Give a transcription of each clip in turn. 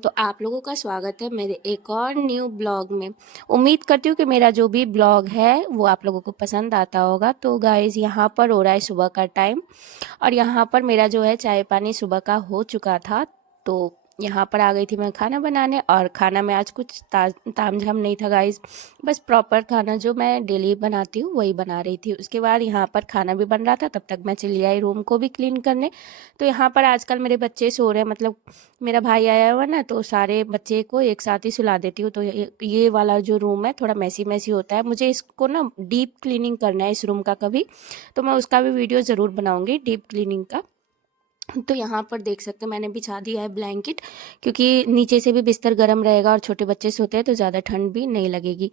तो आप लोगों का स्वागत है मेरे एक और न्यू ब्लॉग में। उम्मीद करती हूँ कि मेरा जो भी ब्लॉग है वो आप लोगों को पसंद आता होगा। तो गाइज़ यहाँ पर हो रहा है सुबह का टाइम और यहाँ पर मेरा जो है चाय पानी सुबह का हो चुका था। तो यहाँ पर आ गई थी मैं खाना बनाने और खाना में आज कुछ तामझाम नहीं था गाइज़। बस प्रॉपर खाना जो मैं डेली बनाती हूँ वही बना रही थी। उसके बाद यहाँ पर खाना भी बन रहा था, तब तक मैं चली आई रूम को भी क्लीन करने। तो यहाँ पर आजकल मेरे बच्चे सो रहे हैं, मतलब मेरा भाई आया हुआ ना, तो सारे बच्चे को एक साथ ही सुला देती हूँ। तो ये वाला जो रूम है थोड़ा मैसी मैसी होता है, मुझे इसको ना डीप क्लीनिंग करना है इस रूम का कभी। तो मैं उसका भी वीडियो ज़रूर बनाऊंगी डीप क्लीनिंग का। तो यहाँ पर देख सकते हैं मैंने बिछा दिया है ब्लैंकेट, क्योंकि नीचे से भी बिस्तर गर्म रहेगा और छोटे बच्चे सोते हैं तो ज़्यादा ठंड भी नहीं लगेगी।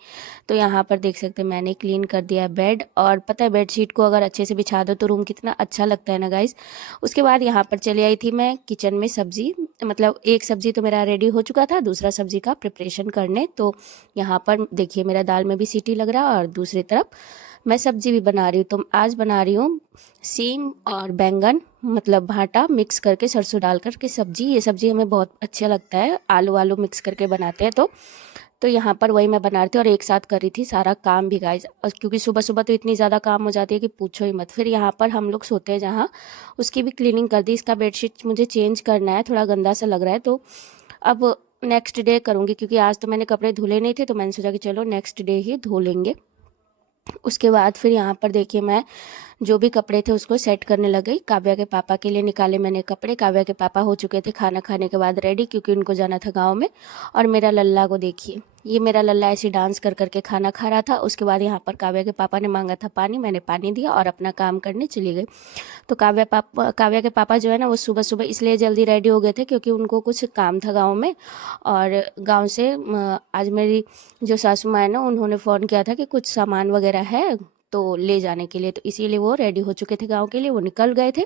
तो यहाँ पर देख सकते हैं मैंने क्लीन कर दिया है बेड। और पता है बेडशीट को अगर अच्छे से बिछा दो तो रूम कितना अच्छा लगता है ना गाइस। उसके बाद यहाँ पर चली आई थी मैं किचन में सब्जी, मतलब एक सब्जी तो मेरा रेडी हो चुका था, दूसरा सब्जी का प्रिपरेशन करने। तो यहाँ पर देखिए मेरा दाल में भी सीटी लग रहा है और दूसरी तरफ मैं सब्जी भी बना रही हूँ। तो आज बना रही हूँ सीम और बैंगन, मतलब भाटा मिक्स करके सरसों डाल करके सब्जी। ये सब्जी हमें बहुत अच्छा लगता है, आलू आलू मिक्स करके बनाते हैं। तो यहाँ पर वही मैं बना रही थी और एक साथ कर रही थी सारा काम भी गाइस। और क्योंकि सुबह सुबह तो इतनी ज़्यादा काम हो जाती है कि पूछो ही मत। फिर यहाँ पर हम लोग सोते हैं जहाँ, उसकी भी क्लीनिंग कर दी। इसका बेडशीट मुझे चेंज करना है, थोड़ा गंदा सा लग रहा है। तो अब नेक्स्ट डे करूँगी, क्योंकि आज तो मैंने कपड़े धुले नहीं थे, तो मैंने सोचा कि चलो नेक्स्ट डे ही धो लेंगे। उसके बाद फिर यहाँ पर देखिए मैं जो भी कपड़े थे उसको सेट करने लग गई। काव्या के पापा के लिए निकाले मैंने कपड़े। काव्या के पापा हो चुके थे खाना खाने के बाद रेडी, क्योंकि उनको जाना था गांव में। और मेरा लल्ला को देखिए, ये मेरा लल्ला ऐसे डांस कर करके खाना खा रहा था। उसके बाद यहाँ पर काव्या के पापा ने मांगा था पानी, मैंने पानी दिया और अपना काम करने चली गई। तो काव्या के पापा जो है ना वो सुबह सुबह इसलिए जल्दी रेडी हो गए थे क्योंकि उनको कुछ काम था गाँव में। और गाँव से आज मेरी जो सासू माँ है ना, उन्होंने फ़ोन किया था कि कुछ सामान वगैरह है तो ले जाने के लिए, तो इसीलिए वो रेडी हो चुके थे गांव के लिए, वो निकल गए थे।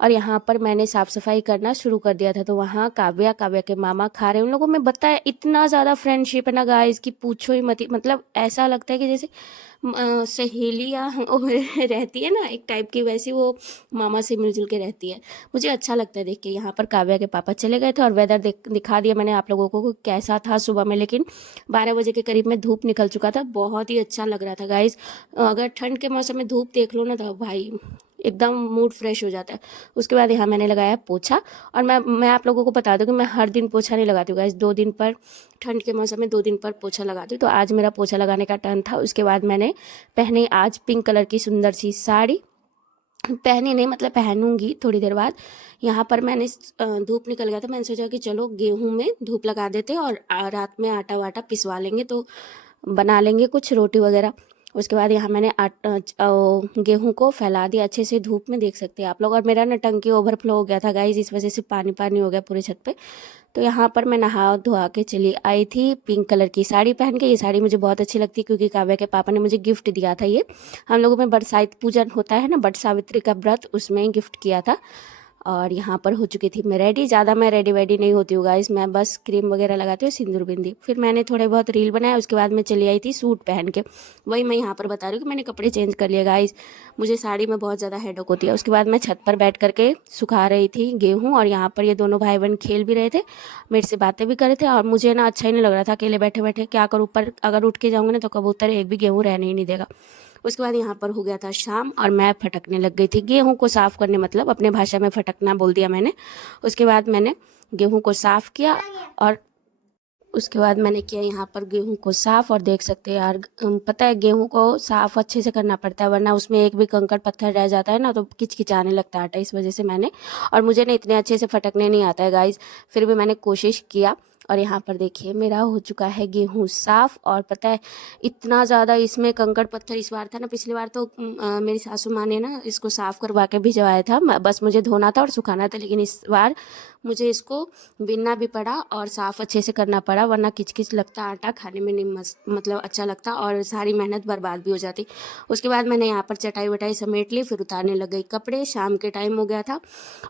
और यहाँ पर मैंने साफ़ सफाई करना शुरू कर दिया था। तो वहाँ काव्या के मामा खा रहे, उन लोगों में बताया इतना ज़्यादा फ्रेंडशिप है ना गाइस कि पूछो ही मत। मतलब ऐसा लगता है कि जैसे सहेलियाँ रहती है ना एक टाइप की, वैसी वो मामा से मिलजुल के रहती है। मुझे अच्छा लगता है देख के। यहाँ पर काव्या के पापा चले गए थे और वेदर दिखा दिया मैंने आप लोगों को कैसा था सुबह में। लेकिन 12 बजे के करीब में धूप निकल चुका था, बहुत ही अच्छा लग रहा था गाइस। अगर ठंड के मौसम में धूप देख लो ना तो भाई एकदम मूड फ्रेश हो जाता है। उसके बाद यहाँ मैंने लगाया पोछा। और मैं आप लोगों को बता दूँ कि मैं हर दिन पोछा नहीं लगाती हूँ गाइस, 2 दिन पर, ठंड के मौसम में 2 दिन पर पोछा लगाती हूँ। तो आज मेरा पोछा लगाने का टर्न था। उसके बाद मैंने पहनी आज पिंक कलर की सुंदर सी साड़ी। पहनी नहीं, मतलब पहनूंगी थोड़ी देर बाद। यहाँ पर मैंने धूप निकल गया था, मैंने सोचा कि चलो गेहूं में धूप लगा देते और रात में आटा वाटा पिसवा लेंगे तो बना लेंगे कुछ रोटी वगैरह। उसके बाद यहाँ मैंने गेहूं को फैला दिया अच्छे से धूप में, देख सकते हैं आप लोग। और मेरा ना टंकी ओवरफ्लो हो गया था गाइस, इस वजह से पानी पानी हो गया पूरे छत पे। तो यहाँ पर मैं नहा धोआ के चली आई थी पिंक कलर की साड़ी पहन के। ये साड़ी मुझे बहुत अच्छी लगती है क्योंकि काव्या के पापा ने मुझे गिफ्ट दिया था ये। हम लोगों में बरसाइत पूजन होता है ना, बट सावित्री का व्रत, उसमें गिफ्ट किया था। और यहाँ पर हो चुकी थी मैं रेडी। ज़्यादा मैं रेडी वेडी नहीं होती हूँ गाइस, मैं बस क्रीम वगैरह लगाती हूँ, सिंदूर बिंदी। फिर मैंने थोड़े बहुत रील बनाया, उसके बाद मैं चली आई थी सूट पहन के। वही मैं यहाँ पर बता रही हूँ कि मैंने कपड़े चेंज कर लिए गाइस, मुझे साड़ी में बहुत ज़्यादा हेडेक होती है। उसके बाद मैं छत पर बैठ करके सुखा रही थी गेहूँ और यहाँ पर ये दोनों भाई बहन खेल भी रहे थे, मेरे से बातें भी कर रहे थे। और मुझे ना अच्छा ही नहीं लग रहा था अकेले बैठे बैठे, क्या करूँ, पर अगर उठ के जाऊँगी ना तो कबूतर एक भी गेहूँ रहने ही नहीं देगा। उसके बाद यहाँ पर हो गया था शाम और मैं फटकने लग गई थी गेहूं को साफ करने, मतलब अपने भाषा में फटकना बोल दिया मैंने। उसके बाद मैंने गेहूं को साफ किया और उसके बाद मैंने किया यहाँ पर गेहूं को साफ। और देख सकते हैं यार, पता है गेहूं को साफ अच्छे से करना पड़ता है, वरना उसमें एक भी कंकड़ पत्थर रह जाता है ना तो किचकिचाने लगता है आटा। इस वजह से मैंने, और मुझे ना इतने अच्छे से फटकने नहीं आता है गाइज, फिर भी मैंने कोशिश किया। और यहाँ पर देखिए मेरा हो चुका है गेहूं साफ। और पता है इतना ज़्यादा इसमें कंकड़ पत्थर इस बार था ना, पिछली बार तो मेरी सासू माँ ने ना इसको साफ करवा के भिजवाया था, बस मुझे धोना था और सुखाना था। लेकिन इस बार मुझे इसको बिनना भी पड़ा और साफ़ अच्छे से करना पड़ा, वरना किचकिच लगता, आटा खाने में नहीं मतलब अच्छा लगता और सारी मेहनत बर्बाद भी हो जाती। उसके बाद मैंने यहाँ पर चटाई वटाई समेट ली, फिर उतारने लग गई कपड़े। शाम के टाइम हो गया था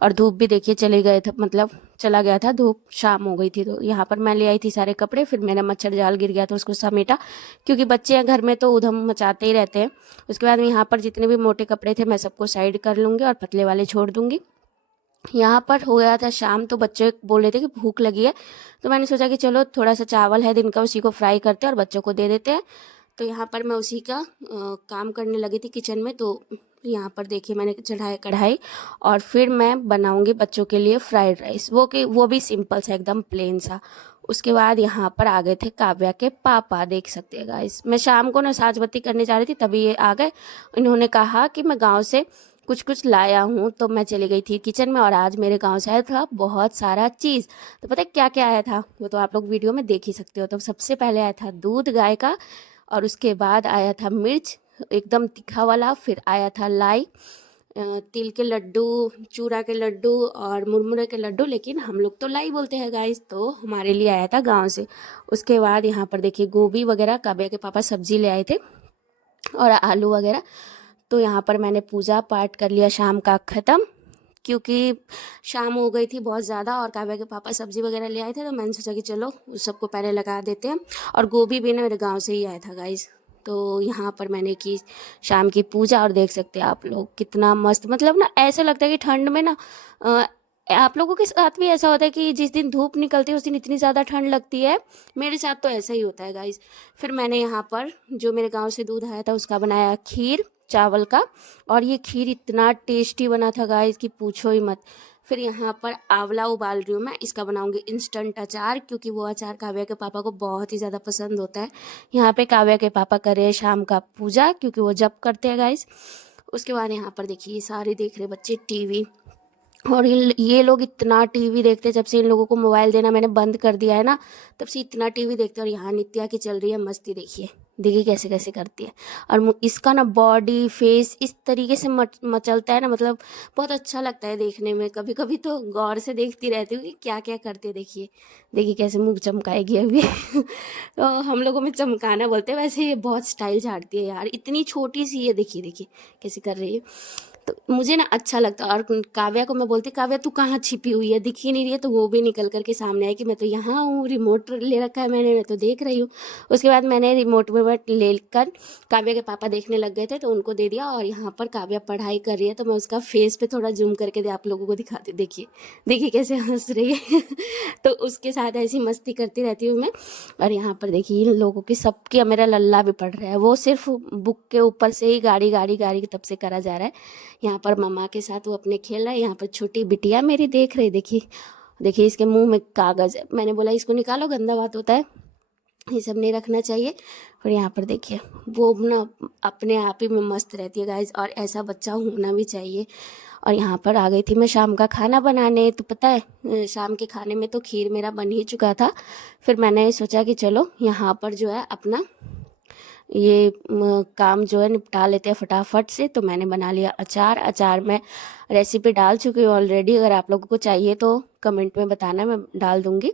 और धूप भी देखिए चले गए थे, मतलब चला गया था, धूप शाम हो गई थी। तो यहाँ पर मैं ले आई थी सारे कपड़े, फिर मेरा मच्छर जाल गिर गया था उसको समेटा, क्योंकि बच्चे हैं घर में तो उधम मचाते ही रहते हैं। उसके बाद यहाँ पर जितने भी मोटे कपड़े थे मैं सबको साइड कर लूँगी और पतले वाले छोड़ दूँगी। यहाँ पर हो गया था शाम, तो बच्चे बोल रहे थे कि भूख लगी है, तो मैंने सोचा कि चलो थोड़ा सा चावल है दिन का, उसी को फ्राई करते हैं और बच्चों को दे देते हैं। तो यहाँ पर मैं उसी का काम करने लगी थी किचन में। तो यहाँ पर देखिए मैंने चढ़ाया कढ़ाई, और फिर मैं बनाऊंगी बच्चों के लिए फ्राइड राइस, वो भी सिंपल सा एकदम प्लेन सा। उसके बाद यहाँ पर आ गए थे काव्या के पापा, देख सकते हैं गाइस। मैं शाम को ना साँझ बत्ती करने जा रही थी, तभी ये आ गए। इन्होंने कहा कि मैं गाँव से कुछ कुछ लाया हूँ, तो मैं चली गई थी किचन में, और आज मेरे गांव से आया था बहुत सारा चीज़। तो पता है क्या क्या आया था, वो तो आप लोग वीडियो में देख ही सकते हो। तो सबसे पहले आया था दूध गाय का, और उसके बाद आया था मिर्च एकदम तीखा वाला, फिर आया था लाई, तिल के लड्डू, चूड़ा के लड्डू और मुरमुरे के लड्डू, लेकिन हम लोग तो लाई बोलते हैं गाइस, तो हमारे लिए आया था गांव से। उसके बाद यहाँ पर देखिए गोभी वगैरह, काव्या के पापा सब्जी ले आए थे, और आलू वगैरह। तो यहाँ पर मैंने पूजा पाठ कर लिया शाम का ख़त्म, क्योंकि शाम हो गई थी बहुत ज़्यादा, और काव्या के पापा सब्जी वगैरह ले आए थे, तो मैंने सोचा कि चलो उस सबको पहले लगा देते हैं। और गोभी भी ना मेरे गांव से ही आया था गाइस। तो यहाँ पर मैंने की शाम की पूजा, और देख सकते हैं आप लोग कितना मस्त, मतलब ना ऐसा लगता है कि ठंड में ना आप लोगों के साथ भी ऐसा होता है कि जिस दिन धूप निकलती है उस दिन इतनी ज़्यादा ठंड लगती है। मेरे साथ तो ऐसा ही होता है गाइस। फिर मैंने यहाँ पर जो मेरे गांव से दूध आया था उसका बनाया खीर चावल का, और ये खीर इतना टेस्टी बना था गाइस कि पूछो ही मत। फिर यहाँ पर आंवला उबाल रही हूँ मैं, इसका बनाऊंगी इंस्टेंट अचार, क्योंकि वो अचार काव्या के पापा को बहुत ही ज़्यादा पसंद होता है। यहाँ पे काव्या के पापा कर रहे हैं शाम का पूजा, क्योंकि वो जप करते हैं गाइस। उसके बाद यहाँ पर देखिए ये सारे देख रहे बच्चे टीवी, और ये लोग इतना टीवी देखते हैं। जब से इन लोगों को मोबाइल देना मैंने बंद कर दिया है ना, तब से इतना टीवी देखते हैं। और यहाँ नित्या की चल रही है मस्ती, देखिए देखिए कैसे कैसे करती है। और इसका ना बॉडी फेस इस तरीके से मचलता है ना, मतलब बहुत अच्छा लगता है देखने में। कभी कभी तो गौर से देखती रहती हूँ कि क्या क्या करते हैं। देखिए देखिए कैसे मुंह चमकाएगी अभी तो हम लोगों में चमकाना बोलते हैं, वैसे ये बहुत स्टाइल झाड़ती है यार, इतनी छोटी सी है, देखिए देखिए कैसे कर रही है। तो मुझे ना अच्छा लगता है। और काव्या को मैं बोलती, काव्या तू कहाँ छिपी हुई है, दिख ही नहीं रही है, तो वो भी निकल करके सामने आई कि मैं तो यहाँ हूँ, रिमोट ले रखा है मैंने, मैं तो देख रही हूँ। उसके बाद मैंने रिमोट में लेकर काव्या के पापा देखने लग गए थे, तो उनको दे दिया। और यहाँ पर काव्या पढ़ाई कर रही है, तो मैं उसका फेस पे थोड़ा जूम करके आप लोगों को दिखाती, देखिए देखिए कैसे हंस रही है तो उसके साथ ऐसी मस्ती करती रहती हूँ मैं। और यहाँ पर देखिए इन लोगों की सबकी, मेरा लल्ला भी पढ़ रहा है, वो सिर्फ बुक के ऊपर से ही गाड़ी गाड़ी गाड़ी तब से करा जा रहा है। यहाँ पर मम्मा के साथ वो अपने खेल रहा है। यहाँ पर छोटी बिटिया मेरी देख रही, देखिए देखिए इसके मुंह में कागज है, मैंने बोला इसको निकालो, गंदा बात होता है, ये सब नहीं रखना चाहिए। और यहाँ पर देखिए वो ना अपने आप ही में मस्त रहती है गाइज, और ऐसा बच्चा होना भी चाहिए। और यहाँ पर आ गई थी मैं शाम का खाना बनाने। तो पता है शाम के खाने में तो खीर मेरा बन ही चुका था। फिर मैंने सोचा कि चलो यहाँ पर जो है अपना ये काम जो है निपटा लेते हैं फटाफट से। तो मैंने बना लिया अचार। अचार मैं रेसिपी डाल चुकी हूँ ऑलरेडी, अगर आप लोगों को चाहिए तो कमेंट में बताना, मैं डाल दूँगी।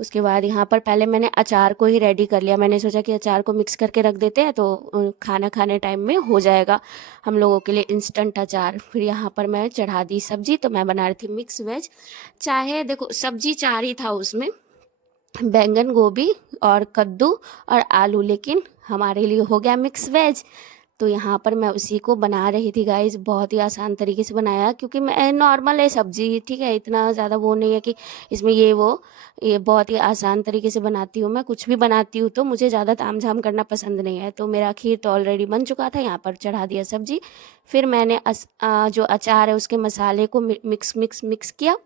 उसके बाद यहाँ पर पहले मैंने अचार को ही रेडी कर लिया। मैंने सोचा कि अचार को मिक्स करके रख देते हैं, तो खाना खाने टाइम में हो जाएगा हम लोगों के लिए इंस्टेंट अचार। फिर यहाँ पर मैं चढ़ा दी सब्जी। तो मैं बना रही थी मिक्स वेज, चाहे देखो सब्जी चार ही था उसमें, बैंगन गोभी और कद्दू और आलू, लेकिन हमारे लिए हो गया मिक्स वेज। तो यहाँ पर मैं उसी को बना रही थी गाइज, बहुत ही आसान तरीके से बनाया, क्योंकि मैं नॉर्मल है सब्जी, ठीक है, इतना ज़्यादा वो नहीं है कि इसमें ये बहुत ही आसान तरीके से बनाती हूँ। मैं कुछ भी बनाती हूँ तो मुझे ज़्यादा तामझाम करना पसंद नहीं है। तो मेरा खीर तो ऑलरेडी बन चुका था, यहाँ पर चढ़ा दिया सब्जी। फिर मैंने जो अचार है उसके मसाले को मिक्स किया।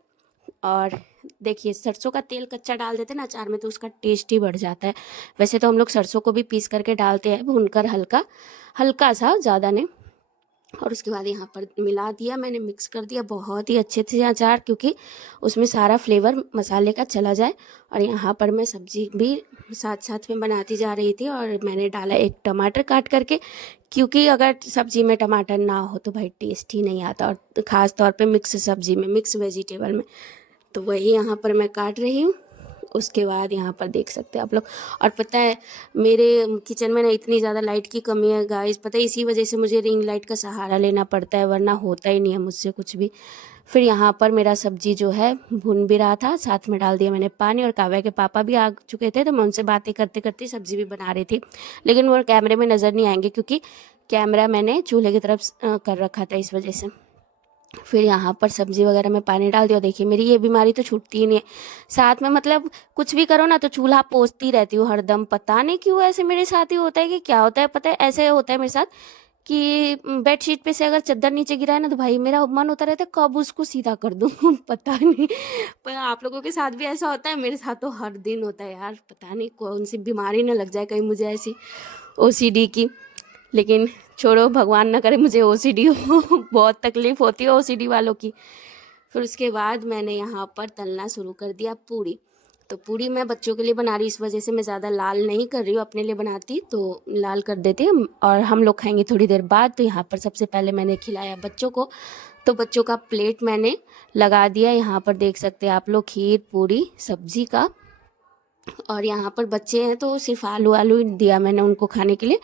और देखिए सरसों का तेल कच्चा डाल देते हैं ना अचार में, तो उसका टेस्ट ही बढ़ जाता है। वैसे तो हम लोग सरसों को भी पीस करके डालते हैं, भूनकर हल्का हल्का सा, ज़्यादा नहीं। और उसके बाद यहाँ पर मिला दिया मैंने, मिक्स कर दिया बहुत ही अच्छे से अचार, क्योंकि उसमें सारा फ्लेवर मसाले का चला जाए। और यहाँ पर मैं सब्जी भी साथ साथ में बनाती जा रही थी, और मैंने डाला एक टमाटर काट करके, क्योंकि अगर सब्जी में टमाटर ना हो तो भाई टेस्ट ही नहीं आता, और ख़ास तौर पे मिक्स सब्जी में, मिक्स वेजिटेबल में। तो वही यहाँ पर मैं काट रही हूँ। उसके बाद यहाँ पर देख सकते हैं आप लोग। और पता है मेरे किचन में ना इतनी ज़्यादा लाइट की कमी है गाइस, पता है इसी वजह से मुझे रिंग लाइट का सहारा लेना पड़ता है, वरना होता ही नहीं है मुझसे कुछ भी। फिर यहाँ पर मेरा सब्जी जो है भुन भी रहा था, साथ में डाल दिया मैंने पानी। और काव्या के पापा भी आ चुके थे, तो मैं उनसे बातें करते करते सब्जी भी बना रही थी, लेकिन वो कैमरे में नज़र नहीं आएंगे, क्योंकि कैमरा मैंने चूल्हे की तरफ कर रखा था, इस वजह से। फिर यहाँ पर सब्जी वगैरह में पानी डाल दिया। देखिए मेरी ये बीमारी तो छूटती ही नहीं है, साथ में मतलब कुछ भी करो ना तो चूल्हा पोंछती रहती हूँ हरदम। पता नहीं क्यों ऐसे मेरे साथ ही होता है कि क्या होता है, पता है ऐसे होता है मेरे साथ कि बेडशीट पे से अगर चादर नीचे गिरा है ना तो भाई मेरा मन होता रहता है कब उसको सीधा कर दूँ पता नहीं, पर आप लोगों के साथ भी ऐसा होता है? मेरे साथ तो हर दिन होता है यार, पता नहीं कौन सी बीमारी ना लग जाए कहीं मुझे ऐसी ओसीडी की। लेकिन छोड़ो, भगवान ना करे मुझे ओसीडी हो बहुत तकलीफ होती है ओसीडी वालों की। फिर उसके बाद मैंने यहाँ पर तलना शुरू कर दिया पूड़ी। तो पूड़ी मैं बच्चों के लिए बना रही, इस वजह से मैं ज़्यादा लाल नहीं कर रही हूँ, अपने लिए बनाती तो लाल कर देती और हम लोग खाएंगे थोड़ी देर बाद। तो यहाँ पर सबसे पहले मैंने खिलाया बच्चों को, तो बच्चों का प्लेट मैंने लगा दिया। यहाँ पर देख सकते हैं आप लोग, खीर पूड़ी सब्जी का। और यहाँ पर बच्चे हैं तो सिर्फ आलू आलू दिया मैंने उनको खाने के लिए।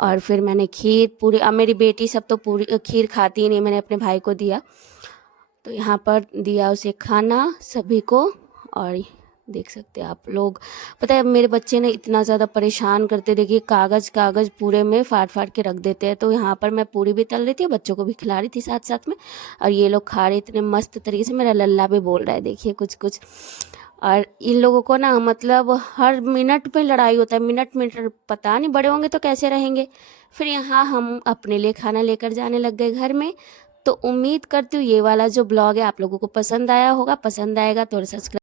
और फिर मैंने खीर पूरी, अब मेरी बेटी सब तो पूरी खीर खाती ही नहीं, मैंने अपने भाई को दिया। तो यहाँ पर दिया उसे खाना सभी को। और देख सकते हैं आप लोग, पता है मेरे बच्चे ने इतना ज़्यादा परेशान करते, देखिए कागज़ कागज़ पूरे में फाड़ फाड़ के रख देते हैं। तो यहाँ पर मैं पूरी भी तल रही थी, बच्चों को भी खिला रही थी साथ साथ में, और ये लोग खा रहे इतने मस्त तरीके से। मेरा लल्ला भी बोल रहा है देखिए कुछ कुछ। और इन लोगों को ना मतलब हर मिनट पे लड़ाई होता है, मिनट मिनट, पता नहीं बड़े होंगे तो कैसे रहेंगे। फिर यहाँ हम अपने लिए खाना लेकर जाने लग गए घर में। तो उम्मीद करती हूँ ये वाला जो ब्लॉग है आप लोगों को पसंद आया होगा, पसंद आएगा तो सब्सक्राइब